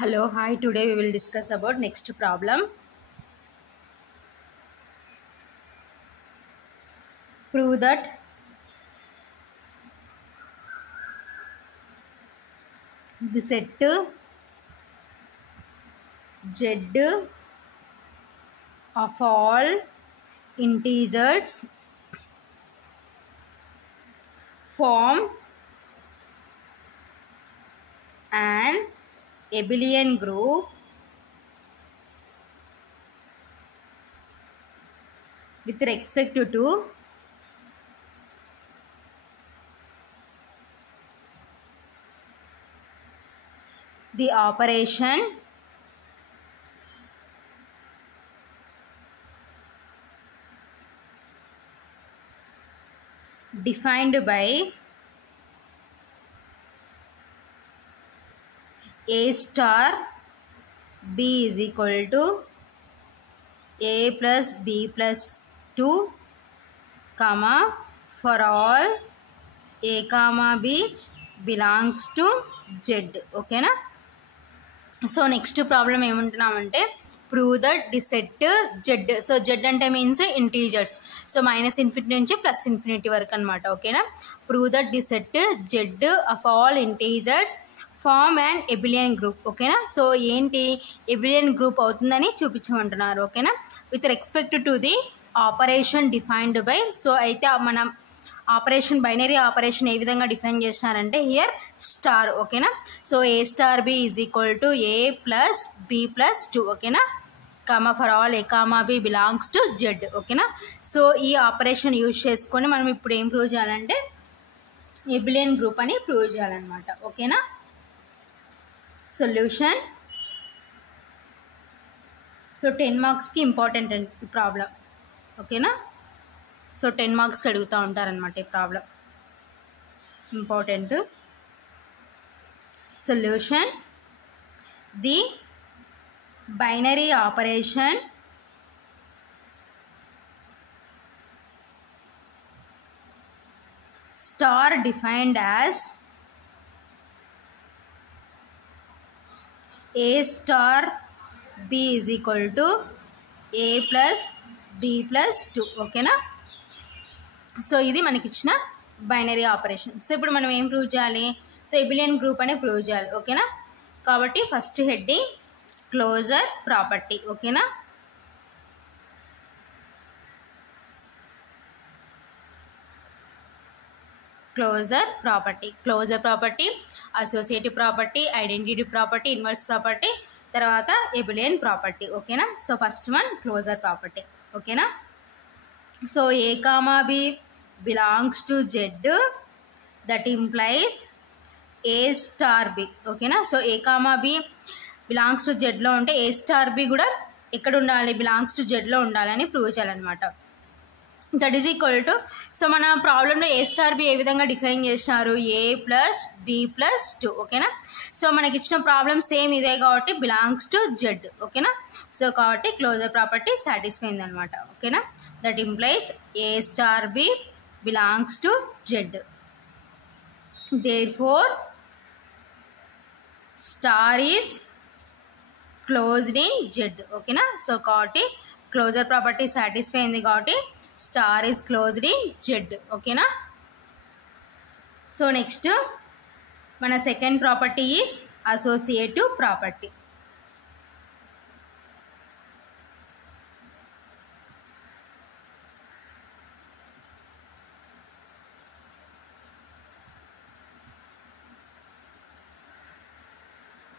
Hello, hi. Today we will discuss about next problem. Prove that the set Z of all integers form an abelian group with respect to the operation defined by A star B is equal to A plus B plus 2 comma for all A comma B belongs to Z. Okay na? So next problem ఏమంటున్నామంటే prove that the set Z. So Z అంటే means integers. So minus infinity నుంచి plus infinity వరకు అనమాట. ఓకేనా? Prove that the set Z of all integers form an abelian group. ఓకేనా? So ఏంటి abelian group అవుతుందని చూపించమంటున్నారు. ఓకేనా? With respect to the operation defined by. So అయితే మనం ఆపరేషన్ బైనరీ ఆపరేషన్ ఏ విధంగా డిఫైన్ చేసినారంటే హియర్ స్టార్. ఓకేనా? So A star B is equal to A plus B plus 2. ఓకేనా? Comma for all A comma B belongs to Z. ఓకేనా? So ఈ ఆపరేషన్ యూజ్ చేసుకొని మనం ఇప్పుడు ఏం ప్రూవ్ చేయాలంటే ఎబిలియన్ గ్రూప్ అని ప్రూవ్ చేయాలన్నమాట. ఓకేనా? సొల్యూషన్. సో 10 మార్క్స్కి ఇంపార్టెంట్ ఈ ప్రాబ్లం. ఓకేనా? సో 10 మార్క్స్కి అడుగుతూ ఉంటారనమాట ఈ problem. Important. Solution. The binary operation star defined as A star B is equal to A plus B plus 2. ఓకేనా? సో ఇది మనకి ఇచ్చిన బైనరీ ఆపరేషన్. సో ఇప్పుడు మనం ఏం ప్రూవ్ చేయాలి? సో ఎబిలియన్ గ్రూప్ అని ప్రూవ్ చేయాలి. ఓకేనా? కాబట్టి ఫస్ట్ హెడ్డింగ్ క్లోజర్ ప్రాపర్టీ. ఓకేనా? Closure property associative property, identity property, inverse property, తర్వాత ఎబిలియన్ ప్రాపర్టీ. ఓకేనా? So first one closure property. ఓకేనా? So A comma B belongs to Z, that implies A star B. ఓకేనా? So A comma B belongs to జెడ్లో ఉంటే A star B కూడా ఎక్కడ ఉండాలి? Belongs to జెడ్లో ఉండాలని ప్రూవ్ చేయాలన్నమాట. That is equal to, so మన ప్రాబ్లంలో ఏ స్టార్ బి ఏ విధంగా డిఫైన్ చేసినారు? A plus B plus 2. ఓకేనా? సో మనకి ఇచ్చిన ప్రాబ్లం సేమ్ ఇదే కాబట్టి బిలాంగ్స్ టు జెడ్. ఓకేనా? సో కాబట్టి క్లోజర్ ప్రాపర్టీ సాటిస్ఫై అయింది అనమాట. ఓకేనా? That implies A star B belongs to Z. Therefore star is closed in Z. ఓకేనా? సో కాబట్టి క్లోజర్ ప్రాపర్టీ సాటిస్ఫై అయింది కాబట్టి star is closed in Z. ఓకేనా? సో నెక్స్ట్ మన second property is associative property.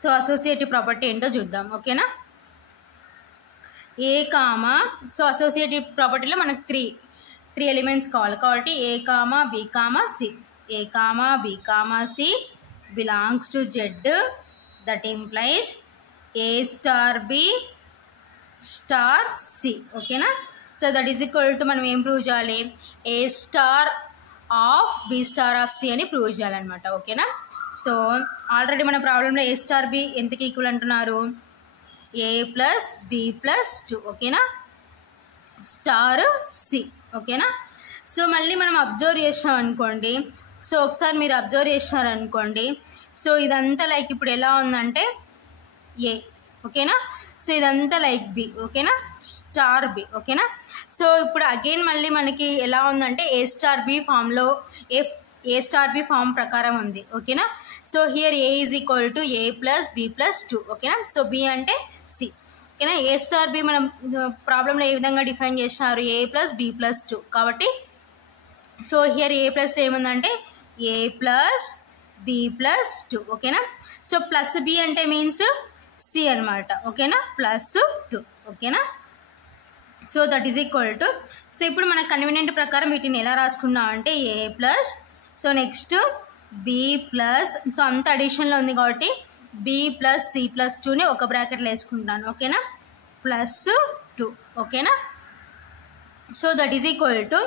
So associative property ఏంటో చూద్దాం. ఓకేనా? A comma, so associative ప్రాపర్టీలో మనకు త్రీ ఎలిమెంట్స్ కావాలి కాబట్టి A comma B comma C. A comma B comma C belongs to Z, that implies A star B star C. ఓకేనా? So that is equal to మనం ఏం prove చేయాలి? A star of B star of C అని ప్రూవ్ చేయాలన్నమాట. ఓకేనా? So already మన ప్రాబ్లంలో ఏ స్టార్ బి ఎంతకి ఈక్వల్ అంటున్నారు? ఏ ప్లస్ బి ప్లస్ 2. ఓకేనా? Star C. ఓకేనా? సో మళ్ళీ మనం అబ్జర్వ్ చేసాం అనుకోండి. సో ఒకసారి మీరు అబ్జర్వ్ చేశారనుకోండి. సో ఇదంతా లైక్ ఇప్పుడు ఎలా ఉందంటే ఏ ఓకేనా. సో ఇదంతా లైక్ బి ఓకేనా, స్టార్ బి ఓకేనా. సో ఇప్పుడు అగైన్ మళ్ళీ మనకి ఎలా ఉందంటే ఏ స్టార్ బి ఫామ్లో ఏ స్టార్ బి ఫామ్ ప్రకారం ఉంది ఓకేనా. So here A is equal to A plus B plus 2 ఓకేనా. సో బి అంటే సి ఓకేనా. ఏ స్టార్ బి మనం ప్రాబ్లంలో ఏ విధంగా డిఫైన్ చేసినారు, ఏ ప్లస్ బి ప్లస్ 2 కాబట్టి సో హియర్ ఏ ప్లస్లో ఏముందంటే ఏ ప్లస్ బి ప్లస్ 2 ఓకేనా. సో ప్లస్ బి అంటే మీన్స్ సి అనమాట ఓకేనా, ప్లస్ 2 ఓకేనా. So that is equal to, so ఇప్పుడు మన కన్వీనియంట్ ప్రకారం వీటిని ఎలా రాసుకున్నాం అంటే A plus, so next B plus, so అంత అడిషన్లో ఉంది కాబట్టి బి ప్లస్ సి ప్లస్ 2ని ఒక బ్రాకెట్లో వేసుకుంటాను ఓకేనా, ప్లస్ 2 ఓకేనా. So that is equal to,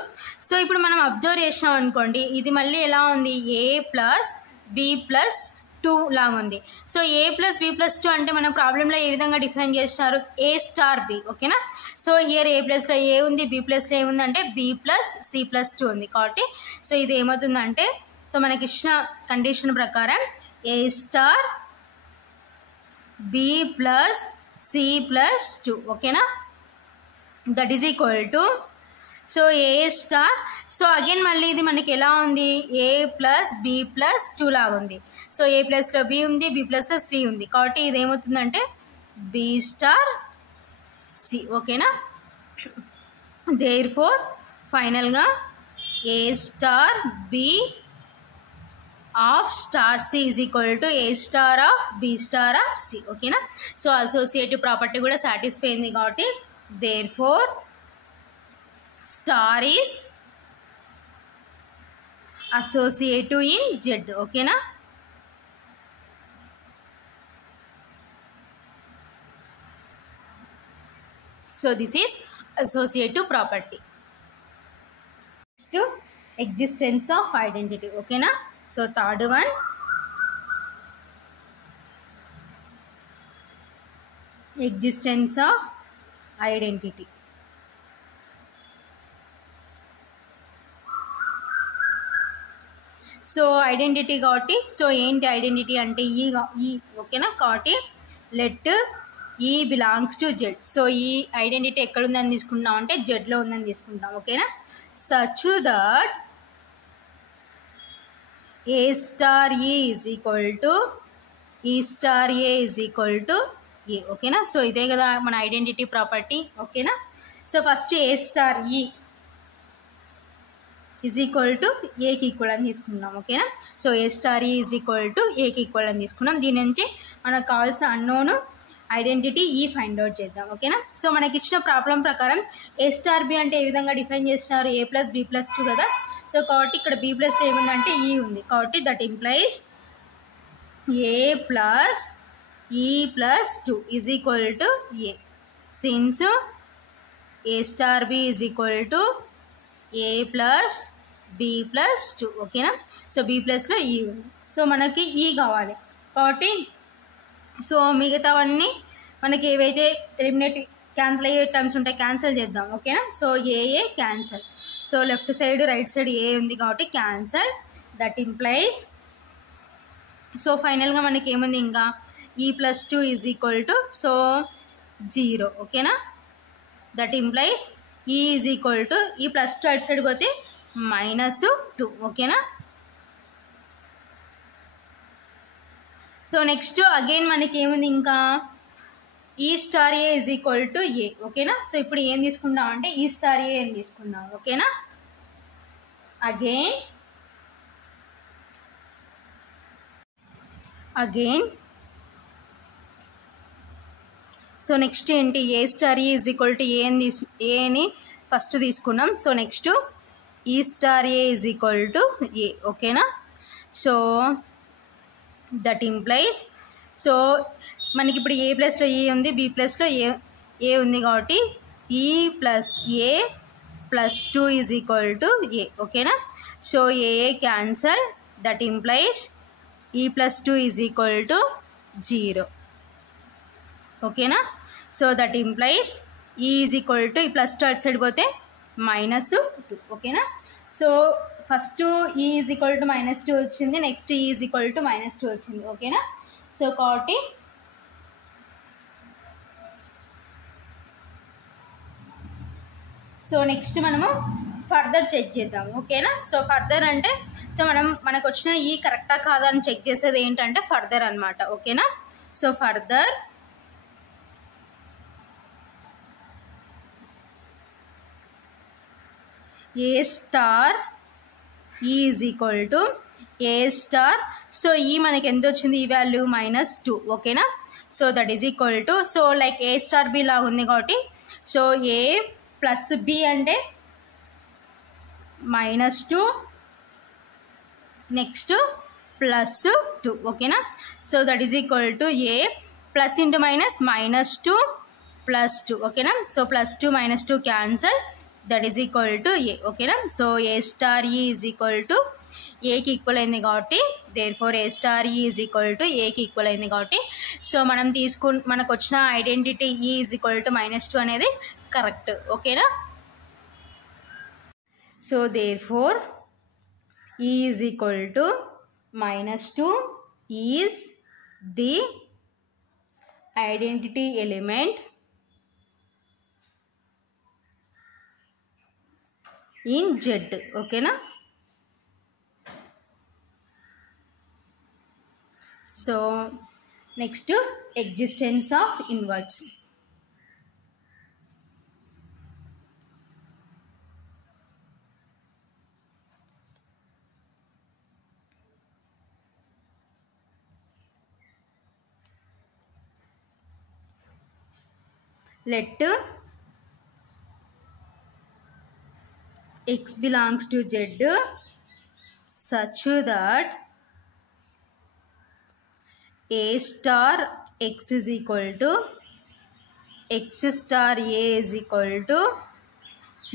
so ఇప్పుడు మనం అబ్జర్వ్ చేసినాం అనుకోండి ఇది మళ్ళీ ఎలా ఉంది ఏ ప్లస్ బి ప్లస్ 2 లాగా ఉంది. సో ఏ ప్లస్ బి ప్లస్ 2 అంటే మన ప్రాబ్లంలో ఏ విధంగా డిఫైన్ చేస్తారు, ఏ స్టార్ బి ఓకేనా. సో హియర్ ఏ ప్లస్లో ఏ ఉంది, బి ప్లస్లో ఏముందంటే బి ప్లస్ సి ప్లస్ 2 ఉంది కాబట్టి సో ఇది ఏమవుతుందంటే, సో మనకి ఇచ్చిన కండిషన్ ప్రకారం A star B plus C plus 2 ఓకేనా. That is equal to, so A star, so again మళ్ళీ ఇది మనకి ఎలా ఉంది ఏ ప్లస్ బి ప్లస్ 2 లాగా ఉంది. సో ఏ ప్లస్లో బి ఉంది, బి ప్లస్లో సి ఉంది కాబట్టి ఇది ఏమవుతుందంటే బి స్టార్ సి ఓకేనా. దేర్ ఫోర్ ఫైనల్గా A star B of star C is equal to A star of B star of C ఓకేనా. సో అసోసియేటివ్ ప్రాపర్టీ కూడా సాటిస్ఫై అయింది కాబట్టి therefore star is associative in Z ఓకేనా. So this is associative property. Next existence of identity ఓకేనా. So third one existence of identity. So identity కాబట్టి, so ఏంటి identity అంటే E ఓకేనా. కాబట్టి లెట్ ఈ belongs to Z. So E identity ఎక్కడ ఉందని తీసుకుంటాం అంటే జెడ్లో ఉందని తీసుకుంటాం ఓకేనా. Such that A star is equal to E star A is equal to A ఓకేనా. సో ఇదే కదా మన ఐడెంటిటీ ప్రాపర్టీ ఓకేనా. So first A star E is equal to ఏకి ఈక్వల్ అని తీసుకున్నాం ఓకేనా. So A star E is equal to ఏకి ఈక్వల్ అని తీసుకున్నాం. దీని నుంచి మనకు కావాల్సిన unknown identity E find out చేద్దాం ఓకేనా. సో మనకి ఇచ్చిన ప్రాబ్లం ప్రకారం ఏ స్టార్ బి అంటే ఏ విధంగా డిఫైన్ చేస్తున్నారు, ఏ ప్లస్ బి ప్లస్ 2 కదా. సో కాబట్టి ఇక్కడ బి ప్లస్లో ఏముందంటే ఈ ఉంది కాబట్టి that implies A plus E plus 2 is equal to A, since A star B is equal to A plus B plus 2 ఓకేనా. సో బి ప్లస్లో ఈ ఉంది. సో మనకి ఈ కావాలి కాబట్టి సో మిగతావన్నీ మనకి ఏవైతే ఎలిమినేట్ క్యాన్సిల్ అయ్యే టర్మ్స్ ఉంటాయి క్యాన్సిల్ చేద్దాం ఓకేనా. So A cancel, so left side right side A ఉంది కాబట్టి క్యాన్సిల్. దట్ ఇంప్లైస్, సో ఫైనల్గా మనకి ఏముంది ఇంకా ఈ plus 2 is equal to so 0 ఓకేనా. That implies E is equal to E plus 2 అటు సైడ్ పోతే -2 ఓకేనా. సో నెక్స్ట్ అగైన్ మనకి ఏముంది ఇంకా E star A is equal to A ఓకేనా. సో ఇప్పుడు ఏం తీసుకుందాం అంటే ఈ స్టార్ ఏ అని తీసుకుందాం ఓకేనా. అగైన్ సో నెక్స్ట్ ఏంటి A star A is equal to A అని ఫస్ట్ తీసుకున్నాం. So next E star A is equal to A ఓకేనా. సో దట్ ఇంప్లైస్, సో మనకి ఇప్పుడు ఏ ప్లస్లో ఏ ఉంది, బి ప్లస్లో ఏ ఉంది కాబట్టి E plus A plus 2 is equal to A ఓకేనా. So A cancel, that implies E plus 2 is equal to 0 ఓకేనా. So that implies E is equal to E plus 2 అటు సైడ్ పోతే -2 ఓకేనా. So first E is equal to -2 వచ్చింది, next ఈ is equal to -2 వచ్చింది ఓకేనా. So కాబట్టి so next మనము ఫర్దర్ చెక్ చేద్దాం, ఓకేనా. సో ఫర్దర్ అంటే సో మనకు వచ్చిన ఈ కరెక్టా కాదా అని చెక్ చేసేది ఏంటంటే ఫర్దర్ అనమాట, ఓకేనా. So further A star is equal to A star. So E మనకి ఎంత వచ్చింది, ఈ వాల్యూ -2, ఓకేనా. So that is equal to so like A star B లాగా ఉంది కాబట్టి సో ఏ ప్లస్ బి అంటే -2 నెక్స్ట్ +2, ఓకేనా. So that is equal to A plus into minus -2 +2, ఓకేనా. So +2 -2 cancel, that is equal to A, ఓకేనా. So A star E is equal to ఏకి equal అయింది కాబట్టి therefore A star E is equal to ఏకి equal అయింది కాబట్టి so మనకు వచ్చిన ఐడెంటిటీ ఈ ఈజ్ ఈక్వల్ టు -2 అనేది కరెక్ట్, ఓకేనా. సో దేర్ఫోర్ ఈ is equal to -2 is the identity element in Z, ఓకేనా. So next existence of inverts. let x belongs to Z such that A star x is equal to x star A is equal to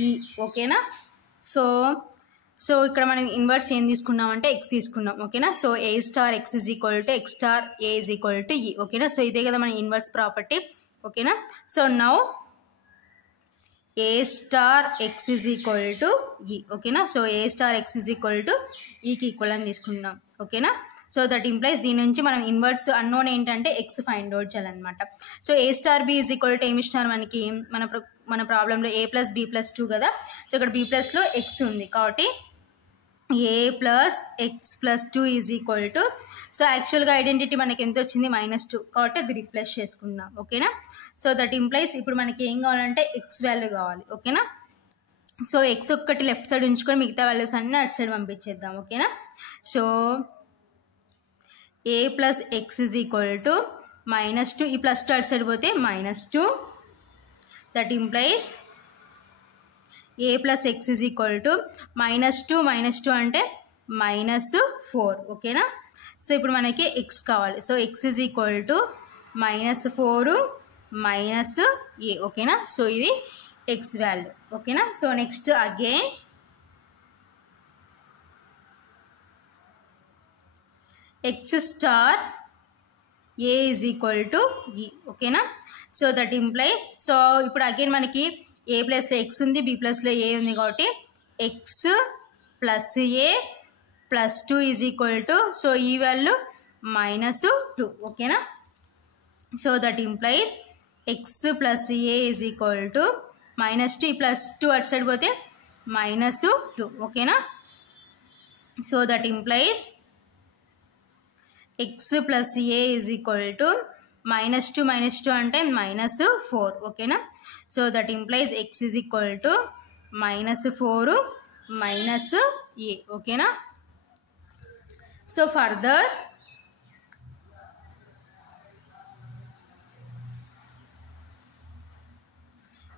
E, ఓకేనా. So ఇక్కడ మనం inverse ఏం తీసుకున్నాం అంటే x తీసుకున్నాం, ఓకేనా. So A star x is equal to x star A is equal to E, ఓకేనా. So ఇదే కదా మన ఇన్వర్స్ ప్రాపర్టీ, ఓకేనా. So now A star x is equal to E, ఓకేనా. So A star x is equal to Eకి equal అని తీసుకున్నాం, ఓకేనా. సో దట్ ఇంప్లైస్ దీని నుంచి మనం ఇన్వర్స్ అన్నోన్ ఏంటంటే x ఫైండ్ అవుట్ చేయాలన్నమాట. So A star B is equal to ఏమి ఇచ్చినారు మనకి మన ప్రాబ్లంలో A + B + 2 కదా. సో ఇక్కడ B ప్లస్లో x ఉంది కాబట్టి A + x + 2 is equal to so యాక్చువల్గా ఐడెంటిటీ మనకి ఎంత వచ్చింది -2 కాబట్టి అది రిప్లేస్ చేసుకున్నాం, ఓకేనా. సో దట్ ఇంప్లైస్ ఇప్పుడు మనకి ఏం కావాలంటే x వాల్యూ కావాలి, ఓకేనా. సో x ఒక్కటి లెఫ్ట్ సైడ్ ఉంచుకొని మిగతా వాల్యూస్ అన్నీ అటు సైడ్ పంపించేద్దాం, ఓకేనా. So A + x is equal to -2, ఈ +2 అటు సైడ్ పోతే -2, that implies A + x is equal to -2 అంటే -4, ఓకేనా. సో ఇప్పుడు మనకి x కావాలి. So x is equal to -4 -a, ఓకేనా. సో ఇది x వాల్యూ, ఓకేనా. So next again x star A is equal to E, ఓకేనా. సో దట్ ఇంప్లైస్ సో ఇప్పుడు అగైన్ మనకి A ప్లస్లో x ఉంది, B ప్లస్లో A ఉంది కాబట్టి x + A + 2 is equal to so ఈ వాల్యూ -2, ఓకేనా. So that implies x + A is equal to -2, ఈ +2 అటు సైడ్ పోతే -2, ఓకేనా. So that implies x + A is equal to -2 అంటే -4, ఓకేనా. So that implies x is equal to -4 -a, ఓకేనా. So further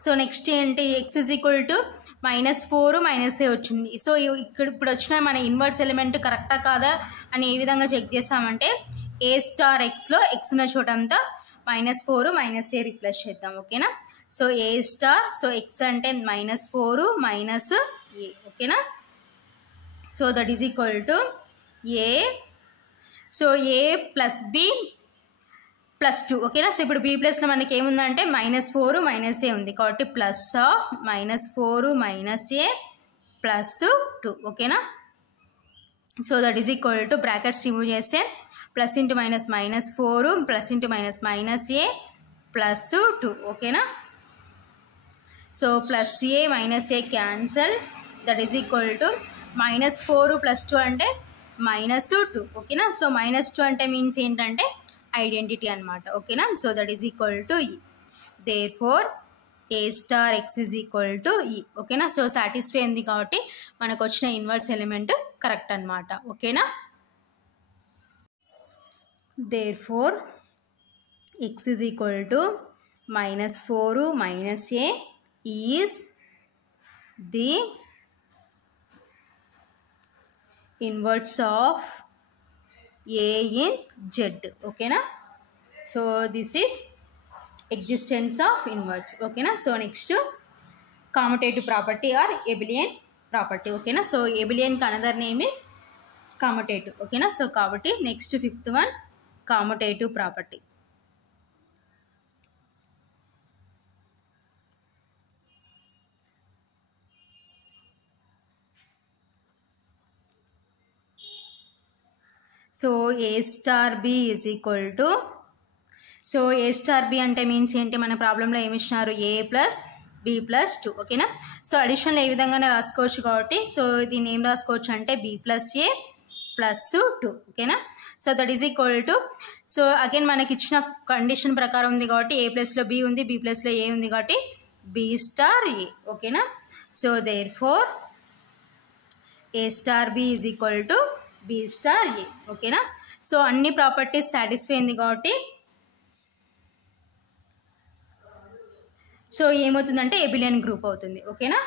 so next ఏంటి x is equal to -4 -a వచ్చింది. So ఇప్పుడు వచ్చిన మన ఇన్వర్స్ ఎలిమెంట్ కరెక్టా కాదా అని ఏ విధంగా చెక్ చేస్తామంటే A స్టార్ xలో x ఉన్న చోటంతా -4 -a రిప్లేస్ చేద్దాం, ఓకేనా. So A star so x అంటే -4 -a, ఓకేనా. So that is equal to A so A + B +2, ఓకేనా. సో ఇప్పుడు B ప్లస్లో మనకి ఏముందంటే -4 -a ఉంది కాబట్టి +(-4 -a + 2), ఓకేనా. So that is equal to brackets remove చేస్తే +(-) -4 +(-) -a + 2, ఓకేనా. So plus A minus A cancel, that is equal to -4 + 2 అంటే -2. ఓకేనా. సో -2 అంటే మీన్స్ ఏంటంటే ఐడెంటిటీ అనమాట. ఓకేనా. So that is equal to E. Therefore A star x is equal to E. ఓకేనా. So satisfy అయింది కాబట్టి మనకు వచ్చిన ఇన్వర్స్ ఎలిమెంట్ కరెక్ట్ అనమాట. ఓకేనా. Therefore x is equal to -4 minus a is the inverse of a in Z. ఓకేనా. So this is existence of inverse. ఓకేనా. So next commutative property or abelian property. ఓకేనా. So abelian కి another name is commutative. ఓకేనా. So కాబట్టి next 5th one commutative property. So A star B is equal to, so A star B అంటే means ఏంటి, మన ప్రాబ్లంలో ఏమి ఇచ్చినారు, A + B + 2. ఓకేనా. సో అడిషన్ ఏ విధంగానే రాసుకోవచ్చు కాబట్టి సో దీన్ని ఏం రాసుకోవచ్చు అంటే B + A + 2. ఓకేనా. So that is equal to, so again మనకి ఇచ్చిన కండిషన్ ప్రకారం ఉంది కాబట్టి A ప్లస్లో B ఉంది, B ప్లస్లో A ఉంది కాబట్టి B స్టార్ A. ఓకేనా. So therefore A star B is equal to B star A. ఓకేనా. సో అన్ని ప్రాపర్టీస్ సాటిస్ఫై అయింది కాబట్టి సో ఏమవుతుందంటే ఎబిలియన్ గ్రూప్ అవుతుంది. ఓకేనా.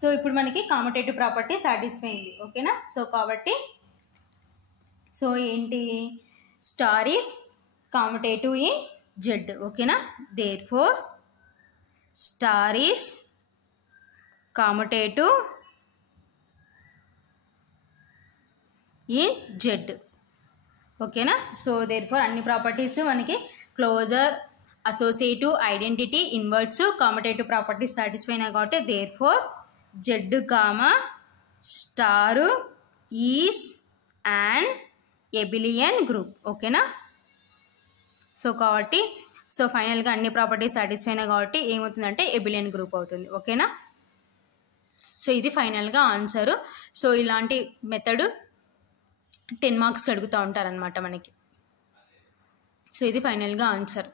సో ఇప్పుడు మనకి కామటేటివ్ ప్రాపర్టీ సాటిస్ఫై అయింది. ఓకేనా. సో కాబట్టి సో ఏంటి, star is commutative in Z. ఓకేనా. Therefore star is commutative in Z. ఓకేనా. సో దేర్ఫోర్ అన్ని ప్రాపర్టీస్ మనకి closure, associative, identity, inverse, commutative properties satisfy అయినాయి కాబట్టి therefore Z comma star is and abelian group. ఓకేనా. So కాబట్టి so ఫైనల్గా అన్ని ప్రాపర్టీస్ సాటిస్ఫై అయినాయి కాబట్టి ఏమవుతుందంటే ఎబిలియన్ గ్రూప్ అవుతుంది. ఓకేనా. సో ఇది ఫైనల్గా ఆన్సరు. సో ఇలాంటి మెథడ్ 10 మార్క్స్కి అడుగుతూ ఉంటారనమాట మనకి. సో ఇది ఫైనల్గా ఆన్సర్.